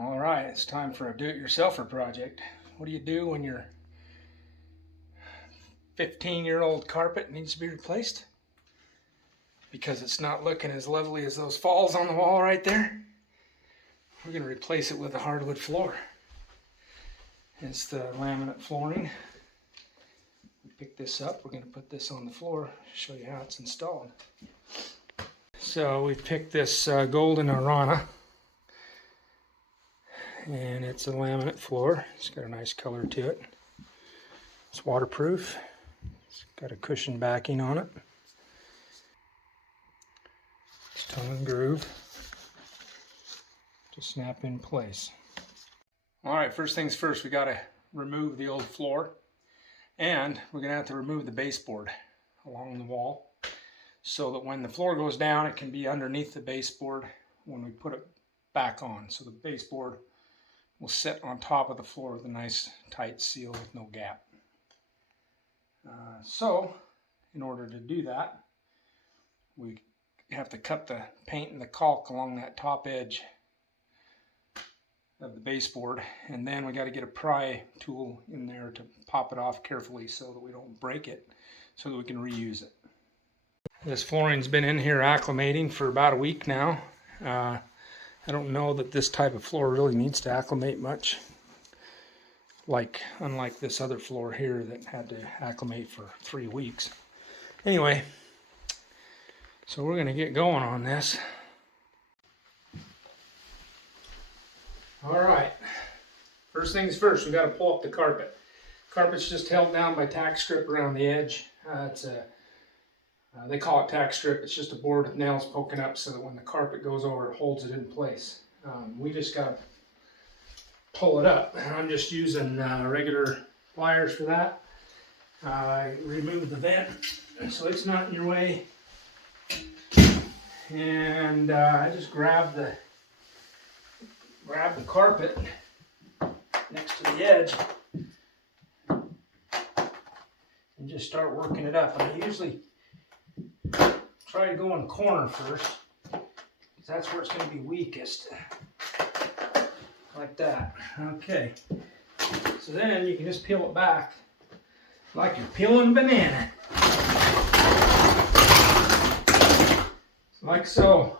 All right, it's time for a do-it-yourselfer project. What do you do when your 15-year-old carpet needs to be replaced? Because it's not looking as lovely as those falls on the wall right there. We're going to replace it with a hardwood floor. It's the laminate flooring. We picked this up. We're going to put this on the floor, show you how it's installed. So we picked this goldenarowana. And it's a laminate floor. It's got a nice color to it. It's waterproof. It's got a cushion backing on it. It's tongue and groove to snap in place. Alright, first things first, we got to remove the old floor. And we're going to have to remove the baseboard along the wall so that when the floor goes down, it can be underneath the baseboard when we put it back on. So the baseboard will sit on top of the floor with a nice tight seal with no gap. So in order to do that, we have to cut the paint and the caulk along that top edge of the baseboard, and then we got to get a pry tool in there to pop it off carefully so that we don't break it, so that we can reuse it. This flooring's been in here acclimating for about a week now. I don't know that this type of floor really needs to acclimate much, unlike this other floor here that had to acclimate for 3 weeks. Anyway, so we're going to get going on this. Alright, first things first, we got to pull up the carpet. Carpet's just held down by tack strip around the edge. They call it tack strip. It's just a board with nails poking up so that when the carpet goes over, it holds it in place. We just got to pull it up. I'm just using regular pliers for that. I removed the vent so it's not in your way. And I just grabbed the carpet next to the edge and just start working it up. And I usually try to go in the corner first, because that's where it's going to be weakest. Like that. Okay. So then you can just peel it back like you're peeling a banana. Like so.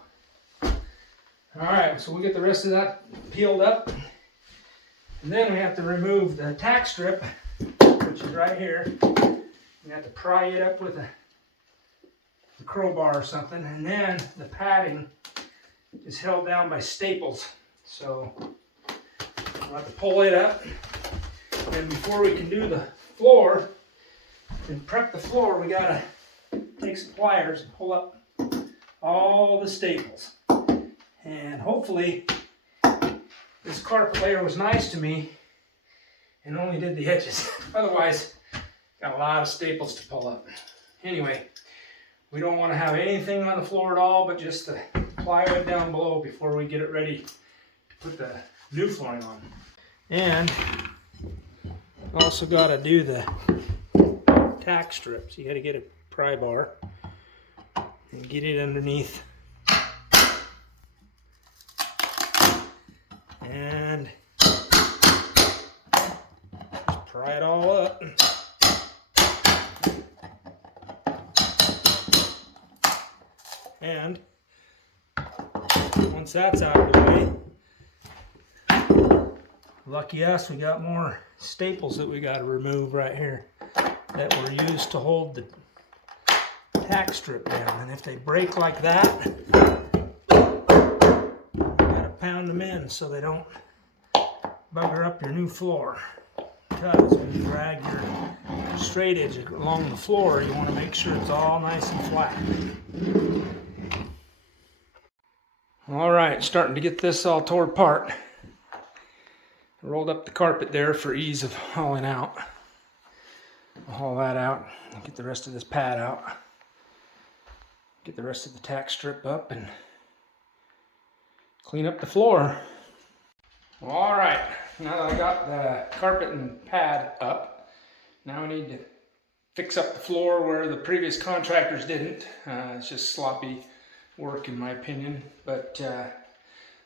Alright, so we'll get the rest of that peeled up. And then we have to remove the tack strip, which is right here. We have to pry it up with a crowbar or something, and then the padding is held down by staples, so we'll have to pull it up. And before we can do the floor and prep the floor, we gotta take some pliers and pull up all the staples. And hopefully this carpet layer was nice to me and only did the edges. Otherwise, got a lot of staples to pull up. Anyway, we don't want to have anything on the floor at all, but just the plywood down below before we get it ready to put the new flooring on. And also got to do the tack strips. You got to get a pry bar and get it underneath. And just pry it all up. And once that's out of the way, lucky us, we got more staples that we got to remove right here that were used to hold the tack strip down. And if they break like that, you got to pound them in so they don't bugger up your new floor. Because when you drag your straight edge along the floor, you want to make sure it's all nice and flat. Alright, starting to get this all tore apart. I rolled up the carpet there for ease of hauling out. I'll haul that out, get the rest of this pad out, get the rest of the tack strip up, and clean up the floor. Alright, now that I got the carpet and pad up, now I need to fix up the floor where the previous contractors didn't. It's just sloppy work in my opinion, but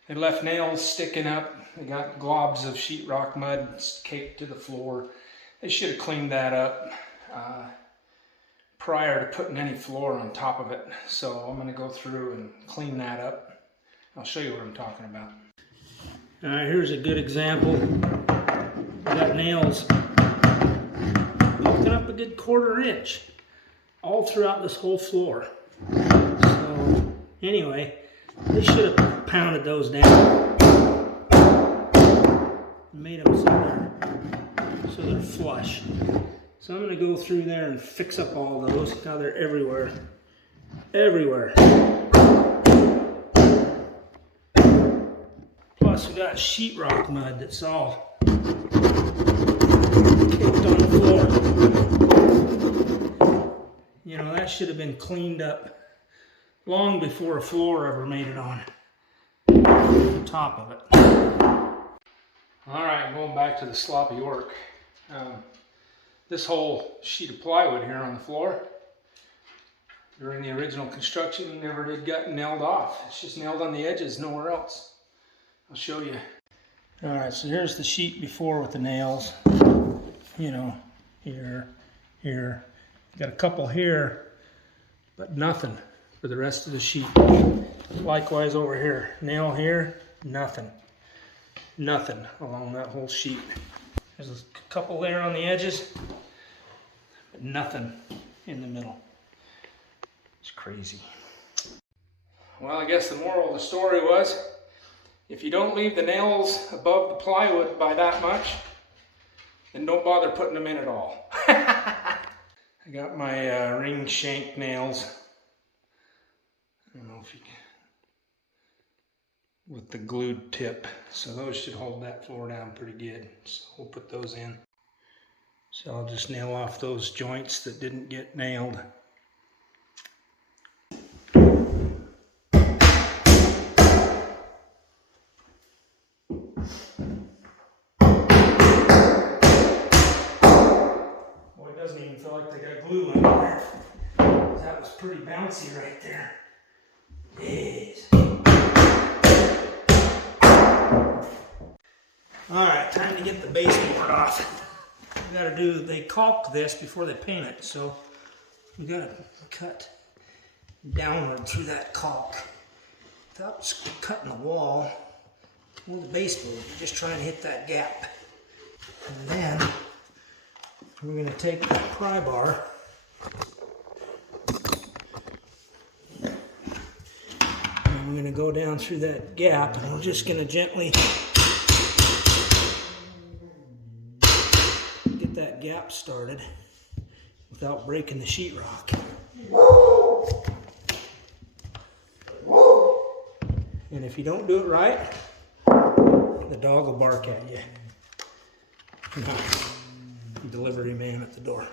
They left nails sticking up. They got globs of sheetrock mud caked to the floor. They should have cleaned that up prior to putting any floor on top of it. So I'm going to go through and clean that up. I'll show you what I'm talking about. All right, here's a good example. I got nails poking up a good 1/4 inch all throughout this whole floor. So anyway, they should have pounded those down and made them so they're flush. So I'm going to go through there and fix up all those. Now they're everywhere. Everywhere. Plus we got sheetrock mud that's all caked on the floor. You know, that should have been cleaned up long before a floor ever made it on top of it. Alright, going back to the sloppy work. This whole sheet of plywood here on the floor, during the original construction, never did get nailed off. It's just nailed on the edges, nowhere else. I'll show you. Alright, so here's the sheet before with the nails. You know, here, here. Got a couple here, but nothing for the rest of the sheet. Likewise over here. Nail here, nothing. Nothing along that whole sheet. There's a couple there on the edges, but nothing in the middle. It's crazy. Well, I guess the moral of the story was, if you don't leave the nails above the plywood by that much, then don't bother putting them in at all. I got my ring shank nails. I don't know if you can, with the glued tip. So those should hold that floor down pretty good. So we'll put those in. So I'll just nail off those joints that didn't get nailed. Doesn't even feel like they got glue in there. That was pretty bouncy right there. Yes. Alright, time to get the baseboard off. We gotta do, they caulk this before they paint it, so we gotta cut downward through that caulk. Without cutting the wall or the baseboard, you're just trying to hit that gap. And then we're going to take the pry bar and we're going to go down through that gap, and we're just going to gently get that gap started without breaking the sheetrock. And if you don't do it right, the dog will bark at you. Delivery man at the door.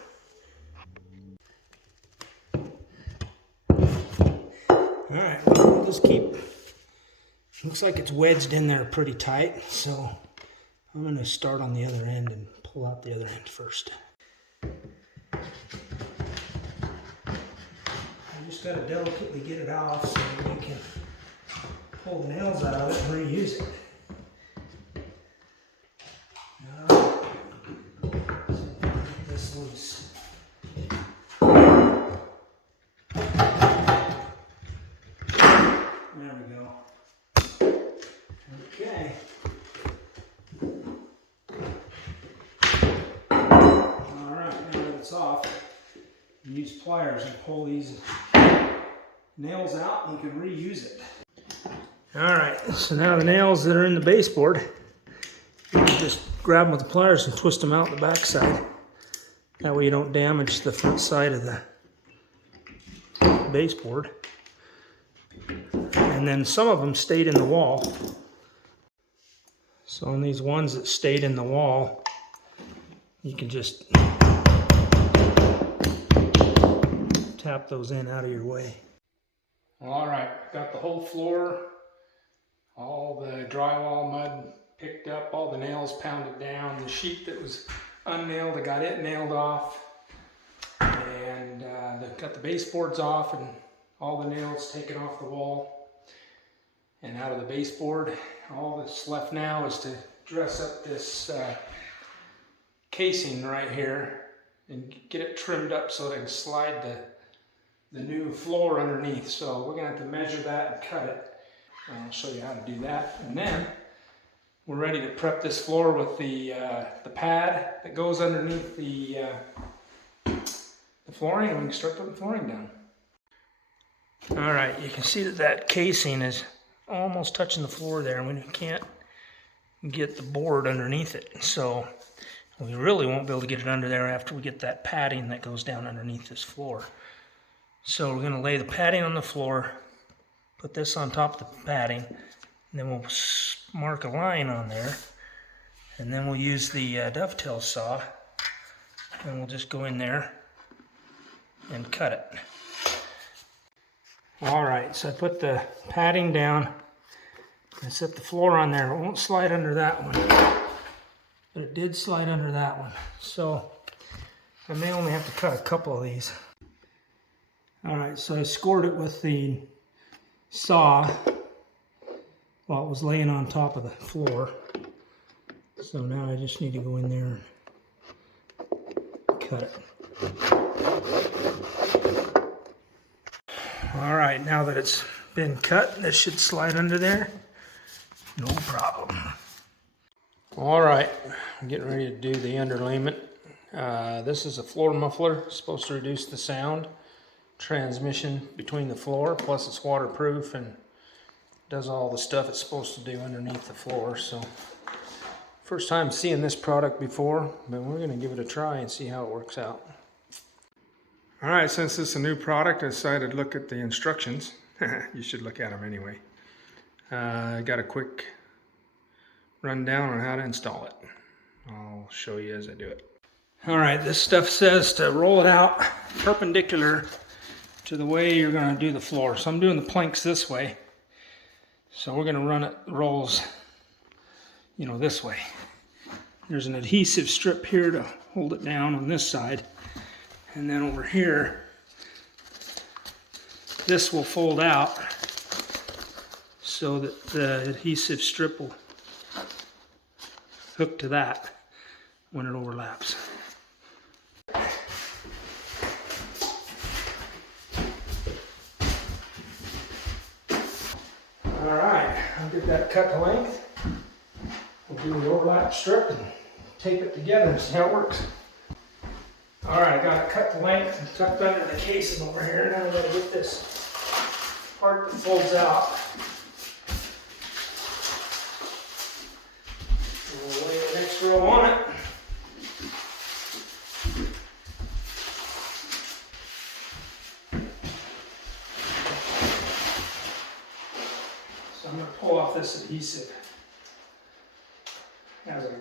Alright, we'll just keep, looks like it's wedged in there pretty tight, so I'm going to start on the other end and pull out the other end first. I just got to delicately get it off so that we can pull the nails out of it and reuse it. Loose. There we go. Okay. Alright, now that it's off, you use pliers and pull these nails out and you can reuse it. Alright, so now the nails that are in the baseboard, you can just grab them with the pliers and twist them out the back side. That way you don't damage the front side of the baseboard. And then some of them stayed in the wall. So on these ones that stayed in the wall, you can just tap those in out of your way. Alright, got the whole floor, all the drywall mud picked up, all the nails pounded down, the sheet that was unnailed, I got it nailed off, and got the baseboards off and all the nails taken off the wall. and out of the baseboard. All that's left now is to dress up this casing right here and get it trimmed up so that I can slide the new floor underneath. So we're gonna have to measure that and cut it. I'll show you how to do that. And then we're ready to prep this floor with the pad that goes underneath the flooring, and we can start putting flooring down. All right, you can see that that casing is almost touching the floor there, and we can't get the board underneath it. So we really won't be able to get it under there after we get that padding that goes down underneath this floor. So we're gonna lay the padding on the floor, put this on top of the padding, and then we'll mark a line on there, and then we'll use the dovetail saw, and we'll just go in there and cut it. All right, so I put the padding down. I set the floor on there. It won't slide under that one, but it did slide under that one. So I may only have to cut a couple of these. All right, so I scored it with the saw while it was laying on top of the floor. So now I just need to go in there and cut it. All right, now that it's been cut, this should slide under there. No problem. All right, I'm getting ready to do the underlayment. This is a floor muffler, supposed to reduce the sound transmission between the floor, plus it's waterproof and does all the stuff it's supposed to do underneath the floor. So first time seeing this product before, but we're gonna give it a try and see how it works out. All right, since this is a new product, I decided to look at the instructions. You should look at them anyway. I got a quick rundown on how to install it. I'll show you as I do it. All right, this stuff says to roll it out perpendicular to the way you're gonna do the floor. So I'm doing the planks this way. So we're gonna run it, rolls, you know, this way. There's an adhesive strip here to hold it down on this side. And then over here, this will fold out so that the adhesive strip will hook to that when it overlaps. All right, I'll get that cut to length. We'll do the overlap strip and tape it together and see how it works. All right, I got it cut to length and tucked under the casing over here. Now I'm going to get this part that folds out. And we'll lay the next row on it. So I'm going to pull off this adhesive as I go.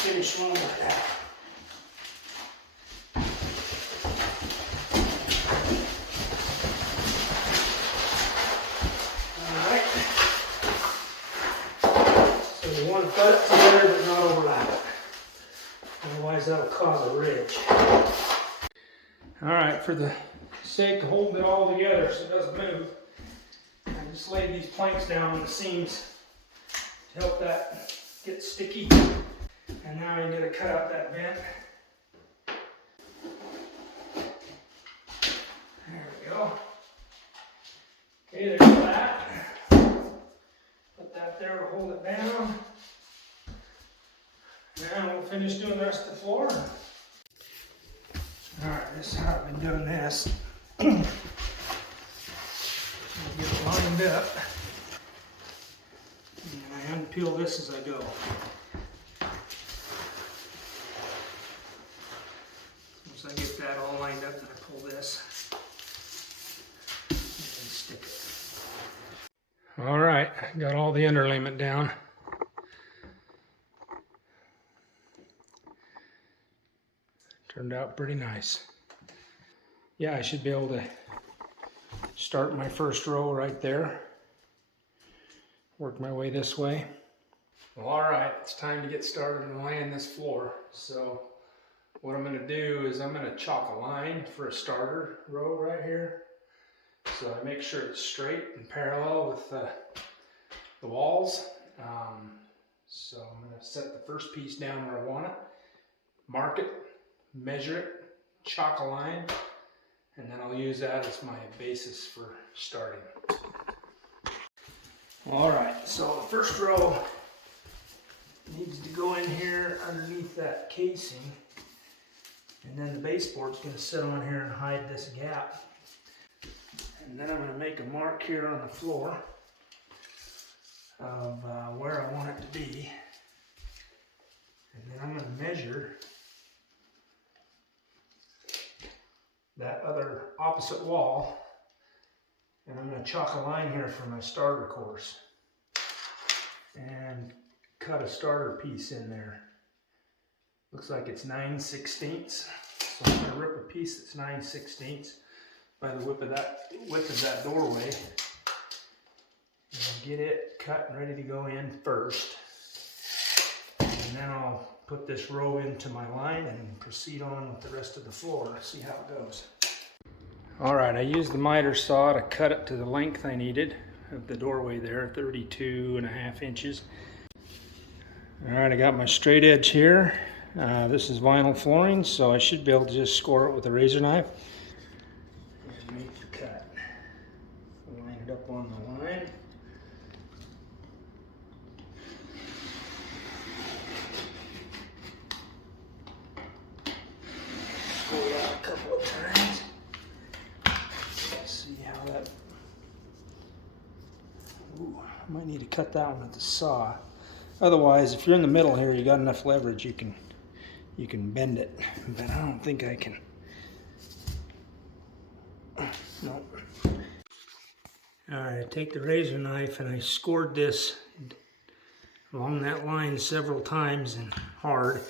Finish one like that. Alright. So you want to put it together but not overlap it. Otherwise that'll cause a ridge. Alright, for the sake of holding it all together so it doesn't move, I just laid these planks down on the seams to help that get sticky. And now I'm going to cut out that vent. There we go. Okay, there's that. Put that there to hold it down. Now we'll finish doing the rest of the floor. Alright, this is how I've been doing this. Get it lined up. And I unpeel this as I go. Once I get that all lined up, and I pull this and stick it. All right, got all the underlayment down. Turned out pretty nice. Yeah, I should be able to start my first row right there. Work my way this way. Well, all right, it's time to get started and laying this floor. So what I'm going to do is I'm going to chalk a line for a starter row right here. So I make sure it's straight and parallel with the walls. So I'm going to set the first piece down where I want it, mark it, measure it, chalk a line, and then I'll use that as my basis for starting. Alright, so the first row needs to go in here underneath that casing, and then the baseboard's going to sit on here and hide this gap. And then I'm going to make a mark here on the floor of where I want it to be. And then I'm going to measure that other opposite wall, and I'm going to chalk a line here for my starter course and cut a starter piece in there. Looks like it's 9/16, so I'm going to rip a piece that's 9/16 by the width of that doorway, and get it cut and ready to go in first, and then I'll put this row into my line and proceed on with the rest of the floor. See how it goes. Alright, I used the miter saw to cut it to the length I needed of the doorway there, 32.5 inches. Alright, I got my straight edge here. This is vinyl flooring, so I should be able to just score it with a razor knife and make the cut. Line it up on the line. Pull it out a couple of times. Let's see how that. Ooh, I might need to cut that one with the saw. Otherwise, if you're in the middle here, you got enough leverage, you can bend it. But I don't think I can. No. All right, I take the razor knife and I scored this along that line several times and hard,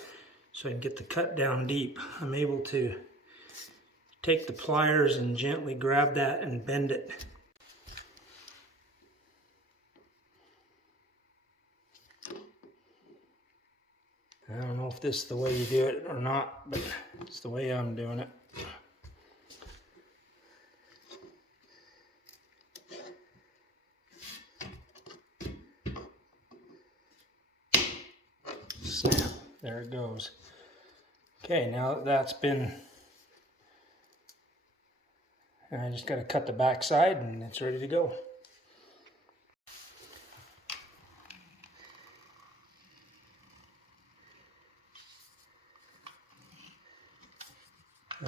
so I can get the cut down deep. I'm able to take the pliers and gently grab that and bend it. I don't know if this is the way you do it or not, but it's the way I'm doing it. Snap. There it goes. Okay, now that that's been, and I just got to cut the back side and it's ready to go.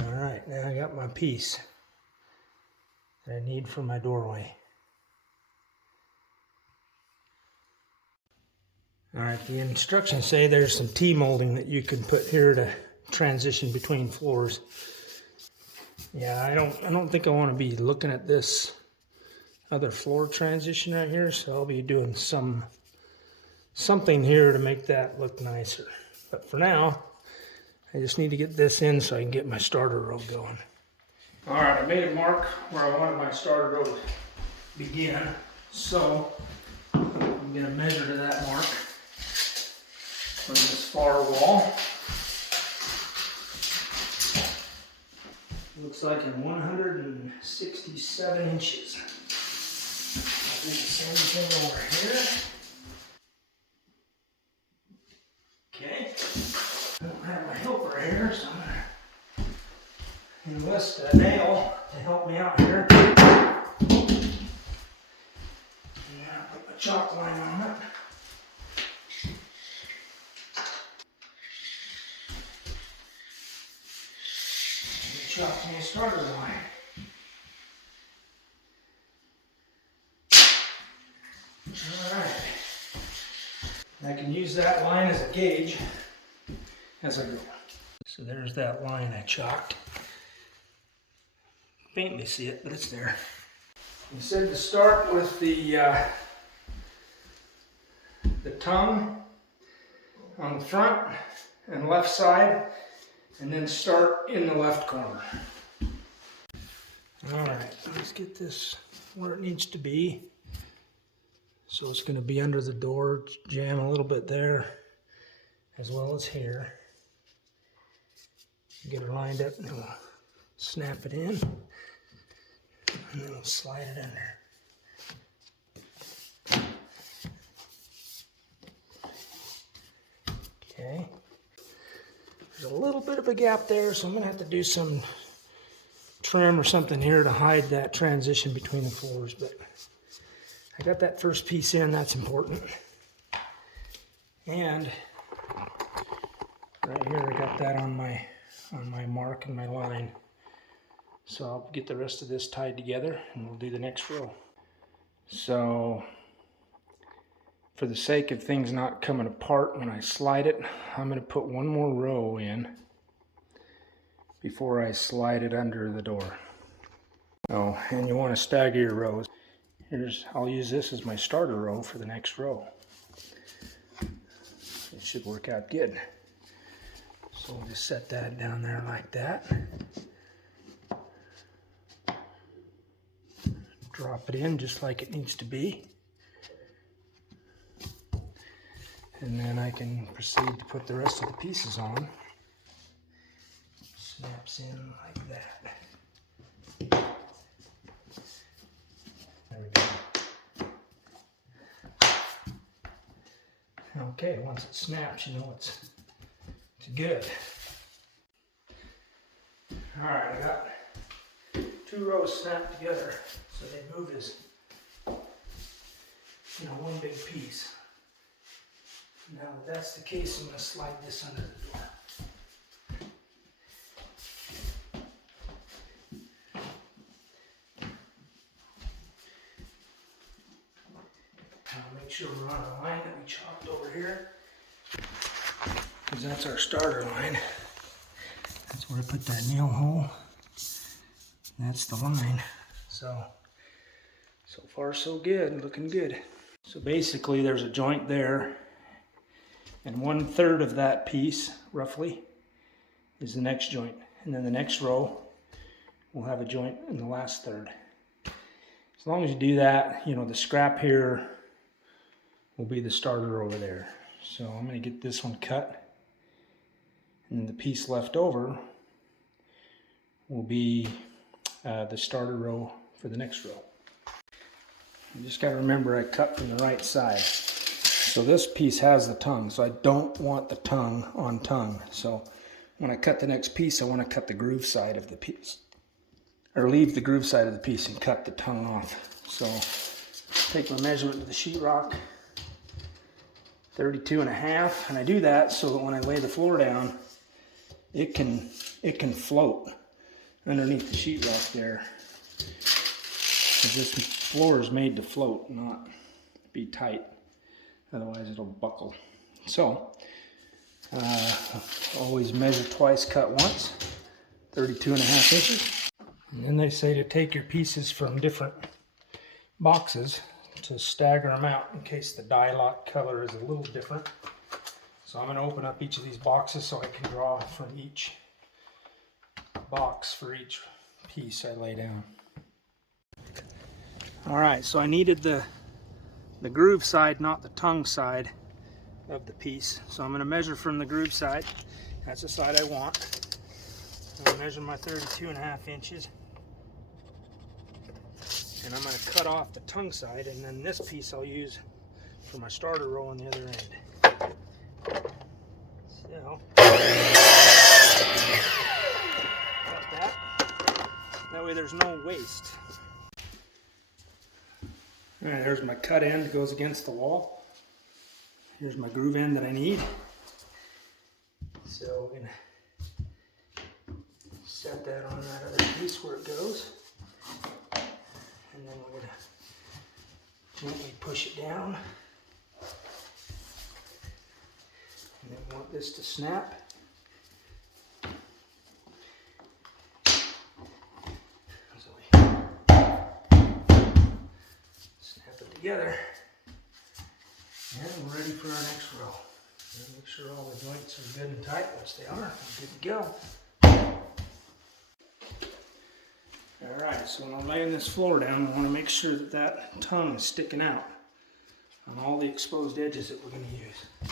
Alright, now I got my piece that I need for my doorway. Alright, the instructions say there's some T-molding that you can put here to transition between floors. Yeah, I don't think I want to be looking at this other floor transition right here, so I'll be doing something here to make that look nicer. But for now, I just need to get this in so I can get my starter row going. Alright, I made a mark where I wanted my starter row to begin, so I'm going to measure to that mark from this far wall. Looks like I'm 167 inches. I'll do the same thing over here. Okay. I don't have my helper here, so I'm going to enlist a nail to help me out here. And I'll put my chalk line on it. Chalk me a starter line. Alright. I can use that line as a gauge as I go. So there's that line I chalked. Faintly see it, but it's there. You said to start with the tongue on the front and left side, and then start in the left corner. Alright, let's get this where it needs to be. So it's going to be under the door, jam a little bit there, as well as here. Get her lined up and then we'll snap it in and then we'll slide it under. Okay. There's a little bit of a gap there, so I'm going to have to do some trim or something here to hide that transition between the floors, but I got that first piece in, that's important. And right here I got that on my mark and my line. So I'll get the rest of this tied together and we'll do the next row. So for the sake of things not coming apart when I slide it, I'm going to put one more row in before I slide it under the door. Oh, and you want to stagger your rows. I'll use this as my starter row for the next row. It should work out good. So we'll just set that down there like that. Drop it in just like it needs to be. And then I can proceed to put the rest of the pieces on. Snaps in like that. There we go. Okay, once it snaps, you know it's good. Alright, I got 2 rows snapped together so they move as, one big piece. Now that that's the case, I'm going to slide this under the door. Make sure we're on the line that we chopped over here, because that's our starter line. That's where I put that nail hole. That's the line. So far so good, looking good. So basically there's a joint there, and 1/3 of that piece, roughly, is the next joint. And then the next row will have a joint in the last third. As long as you do that, the scrap here will be the starter over there. So I'm going to get this one cut, and then the piece left over will be the starter row for the next row. You just got to remember I cut from the right side. So this piece has the tongue, so I don't want the tongue on tongue. So when I cut the next piece, I want to cut the groove side of the piece, or leave the groove side of the piece and cut the tongue off. So take my measurement to the sheetrock, 32.5, and I do that so that when I lay the floor down, it can float underneath the sheetrock there. Because this floor is made to float, not be tight. Otherwise it'll buckle. So always measure twice, cut once. 32.5 inches. And then they say to take your pieces from different boxes to stagger them out in case the die lot color is a little different. So I'm going to open up each of these boxes so I can draw from each box for each piece I lay down. Alright, so I needed the groove side, not the tongue side of the piece. So I'm going to measure from the groove side. That's the side I want. I'm going to measure my 32.5 inches. And I'm going to cut off the tongue side, and then this piece I'll use for my starter row on the other end. So, cut that. That way there's no waste. Alright, there's my cut end that goes against the wall. Here's my groove end that I need. So we're going to set that on that other piece where it goes. And then we're going to gently push it down. And then we want this to snap. So we snap it together. And we're ready for our next row. Make sure all the joints are good and tight, which they are. We're good to go. Alright, so when I'm laying this floor down, I want to make sure that that tongue is sticking out on all the exposed edges that we're going to use. I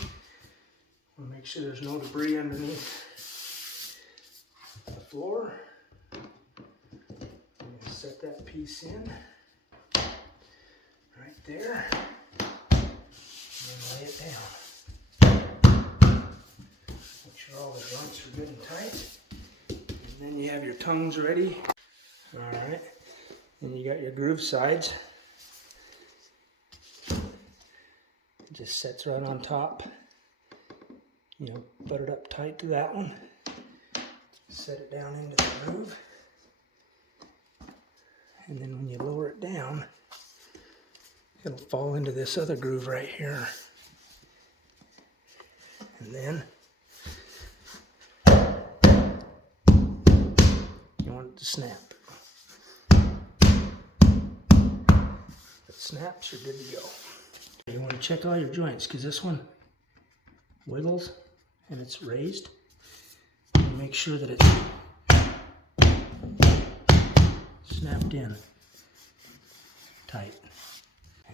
want to make sure there's no debris underneath. floor. I'm going to set that piece in right there and lay it down. Make sure all the joints are good and tight. And then you have your tongues ready. Alright, and you got your groove sides. It just sets right on top. You know, butt it up tight to that one. Set it down into the groove. And then when you lower it down, it'll fall into this other groove right here. And then you want it to snap. If it snaps, you're good to go. You want to check all your joints because this one wiggles and it's raised. And make sure that it's snapped in tight.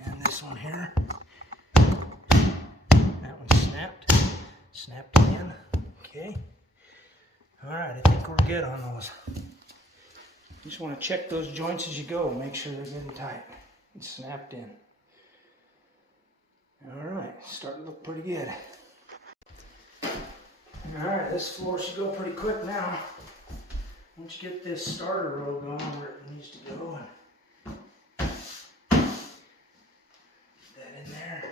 And this one here, that one's snapped in. Okay. Alright, I think we're good on those. You just want to check those joints as you go. Make sure they're good and tight and snapped in. Alright, starting to look pretty good. Alright, this floor should go pretty quick now. Once you get this starter row going where it needs to go, and put that in there.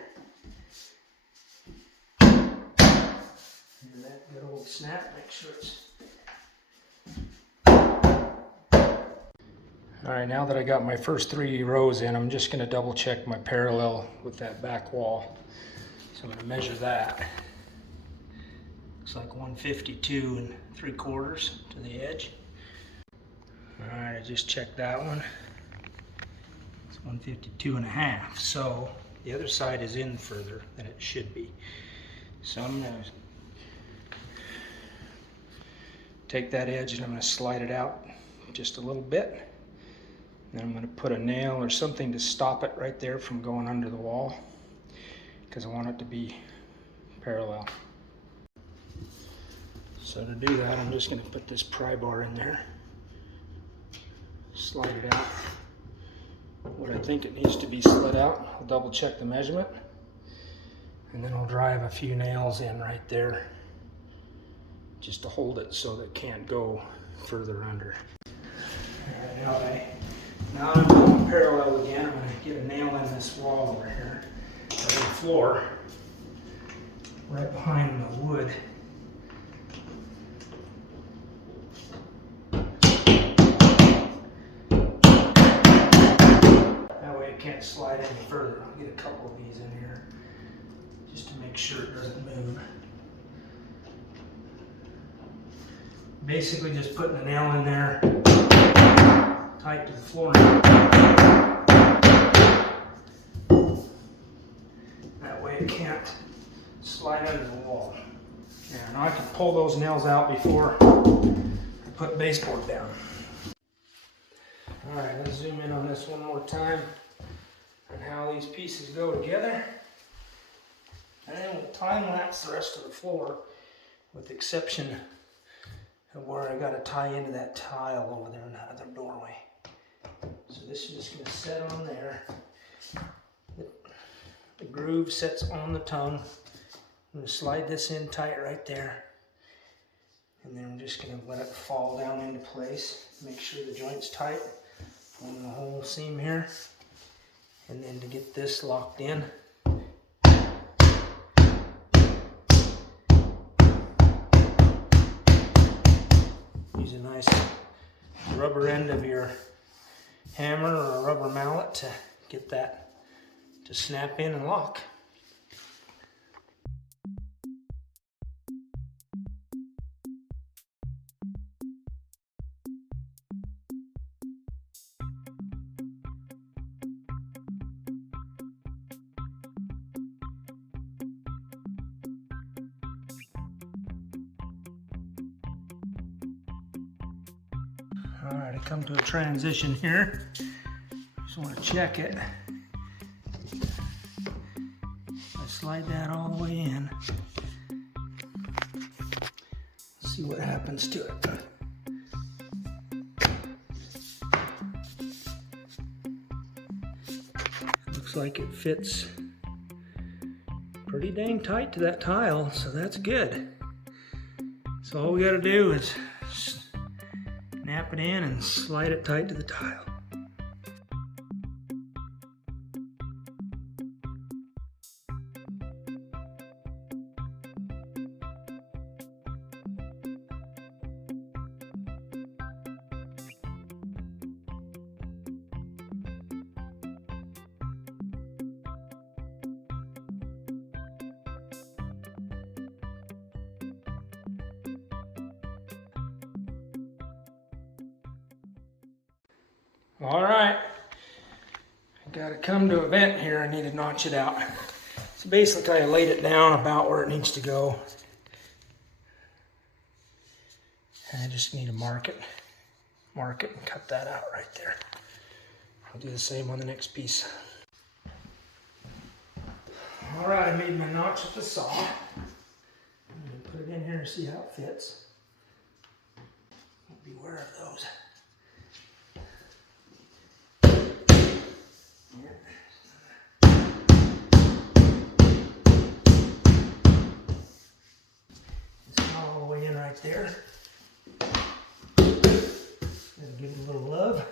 And that good old snap, make sure it's... Alright, now that I got my first 3 rows in, I'm just going to double check my parallel with that back wall. So I'm going to measure that. Looks like 152 3/4 to the edge. Alright, I just checked that one. It's 152.5. So the other side is in further than it should be. So I'm going to take that edge and I'm going to slide it out just a little bit. Then I'm going to put a nail or something to stop it right there from going under the wall because I want it to be parallel. So to do that, I'm just going to put this pry bar in there, slide it out what I think it needs to be slid out. I'll double check the measurement and then I'll drive a few nails in right there just to hold it so that it can't go further under. All right, now I'm going parallel again. I'm going to get a nail in this wall over here, or the floor, right behind the wood. That way it can't slide any further. I'll get a couple of these in here just to make sure it doesn't move. Basically just putting a nail in there tight to the floor. That way it can't slide under the wall. Yeah, now I can pull those nails out before I put baseboard down. Alright, let's zoom in on this one more time and how these pieces go together. And then we'll time lapse the rest of the floor with the exception of where I got to tie into that tile over there in that other doorway. So this is just going to set on there. The groove sets on the tongue. I'm going to slide this in tight right there. And then I'm just going to let it fall down into place. Make sure the joint's tight on the whole seam here. And then to get this locked in, use a nice rubber end of your hammer or a rubber mallet to get that to snap in and lock. Alright, I come to a transition here. Just want to check it. I slide that all the way in. See what happens to it. looks like it fits pretty dang tight to that tile, so that's good. So all we gotta do is snap it in and slide it tight to the tile. All right, I gotta come to a vent here. I need to notch it out. So basically I laid it down about where it needs to go. And I just need to mark it and cut that out right there. I'll do the same on the next piece. All right, I made my notch with the saw. I'm gonna put it in here and see how it fits. Beware of those. All the way in right there. Give it a little love.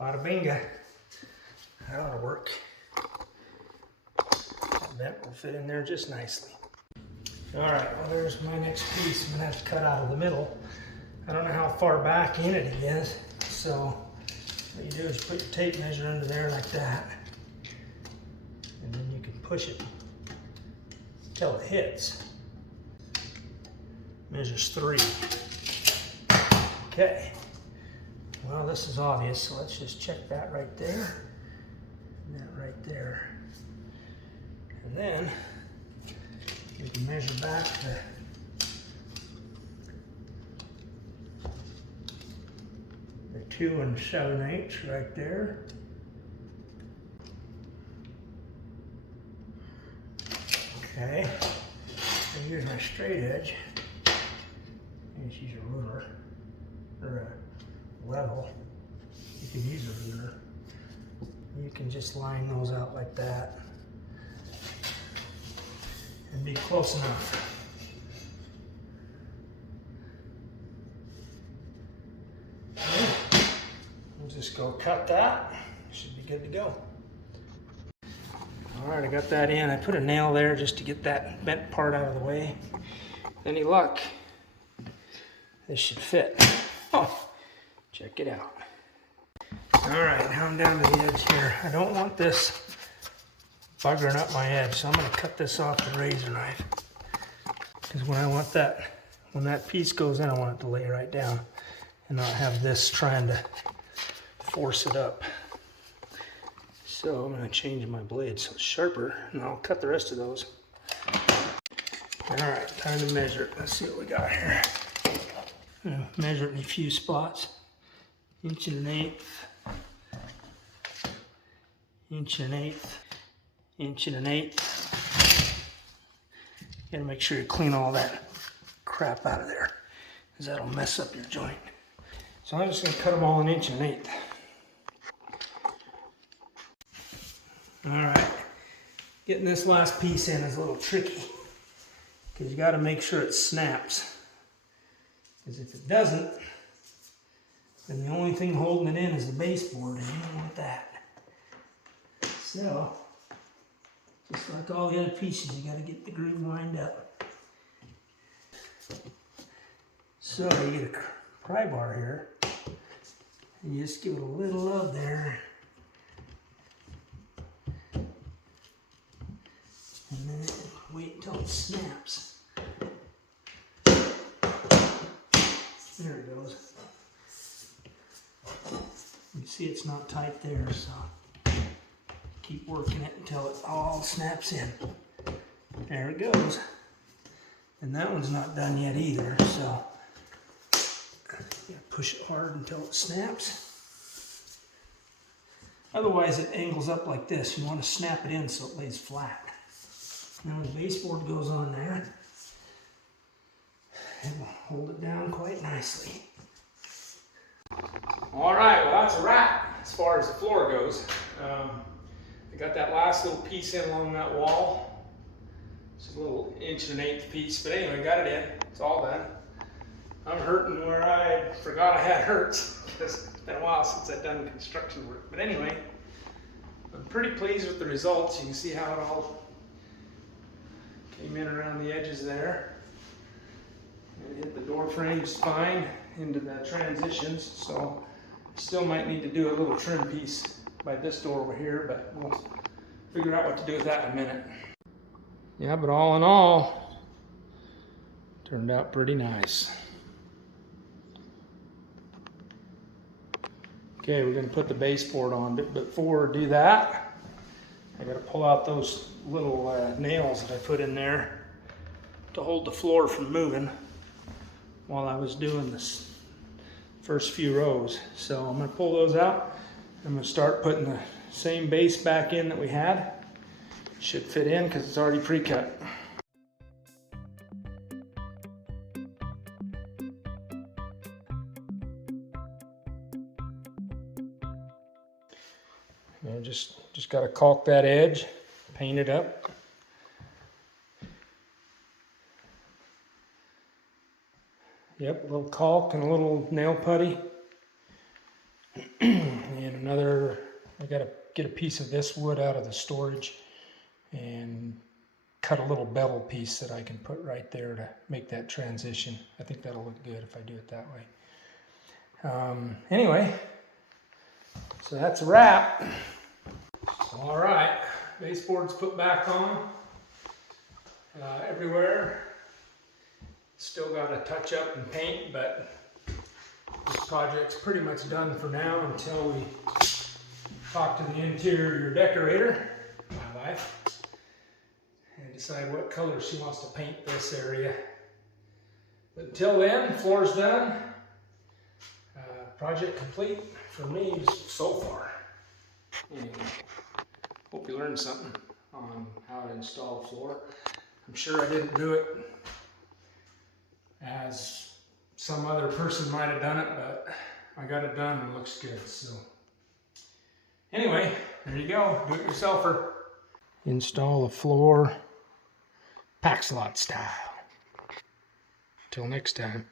Bada binga. That ought to work. That will fit in there just nicely. Alright, well there's my next piece. I'm going to have to cut out of the middle. I don't know how far back in it is, so what you do is put your tape measure under there like that, and then you can push it until it hits. Measures 3. Okay. Well, this is obvious, so let's just check that right there. And that right there. And then we can measure back the 2 7/8 right there. Okay. And here's my straight edge. Just use a ruler or a level. You can use a ruler. You can just line those out like that and be close enough. Okay. We'll just go cut that. Should be good to go. All right, I got that in. I put a nail there just to get that bent part out of the way. Any luck? This should fit. Oh, check it out. All right, now I'm down to the edge here. I don't want this buggering up my edge, so I'm going to cut this off with a razor knife. Because when that piece goes in, I want it to lay right down and not have this trying to force it up. So I'm going to change my blade so it's sharper, and I'll cut the rest of those. All right, time to measure it. Let's see what we got here. I'm going to measure it in a few spots. 1 1/8, 1 1/8, 1 1/8. You gotta make sure you clean all that crap out of there, because that'll mess up your joint. So I'm just going to cut them all 1 1/8. Alright, getting this last piece in is a little tricky, because you got to make sure it snaps. Because if it doesn't, then the only thing holding it in is the baseboard, and you don't want that. So, just like all the other pieces, you got to get the groove lined up. So you get a pry bar here, and you just give it a little love there. And then wait until it snaps. There it goes. You see it's not tight there, so keep working it until it all snaps in. There it goes. And that one's not done yet either, so you push it hard until it snaps. Otherwise it angles up like this. You want to snap it in so it lays flat. Now the baseboard goes on there. It will hold it down quite nicely. All right, well that's a wrap as far as the floor goes. I got that last little piece in along that wall. It's a little 1.1/8 piece, but anyway, got it in. It's all done. I'm hurting where I forgot I had hurts because it's been a while since I've done construction work. But anyway, I'm pretty pleased with the results. You can see how it all came in around the edges there. And hit the door frames fine into the transitions. So still might need to do a little trim piece by this door over here, but we'll figure out what to do with that in a minute. Yeah, but all in all, turned out pretty nice. Okay, we're going to put the baseboard on, but before we do that, I got to pull out those little nails that I put in there to hold the floor from moving while I was doing this first few rows. So I'm going to pull those out. I'm going to start putting the same base back in that we had. Should fit in because it's already pre-cut. And just got to caulk that edge, paint it up. Yep, a little caulk and a little nail putty. And another, I got to get a piece of this wood out of the storage and cut a little bevel piece that I can put right there to make that transition. I think that'll look good if I do it that way. Anyway, so that's a wrap. All right, baseboard's put back on everywhere. Still got to touch up and paint, but this project's pretty much done for now until we talk to the interior decorator, my wife, and decide what color she wants to paint this area. But until then, floor's done. Project complete for me so far. Anyway, hope you learned something on how to install a floor. I'm sure I didn't do it as some other person might have done it, but I got it done and it looks good. So anyway, there you go, do-it-yourselfer. Install a floor Pax-Lot style. Till next time.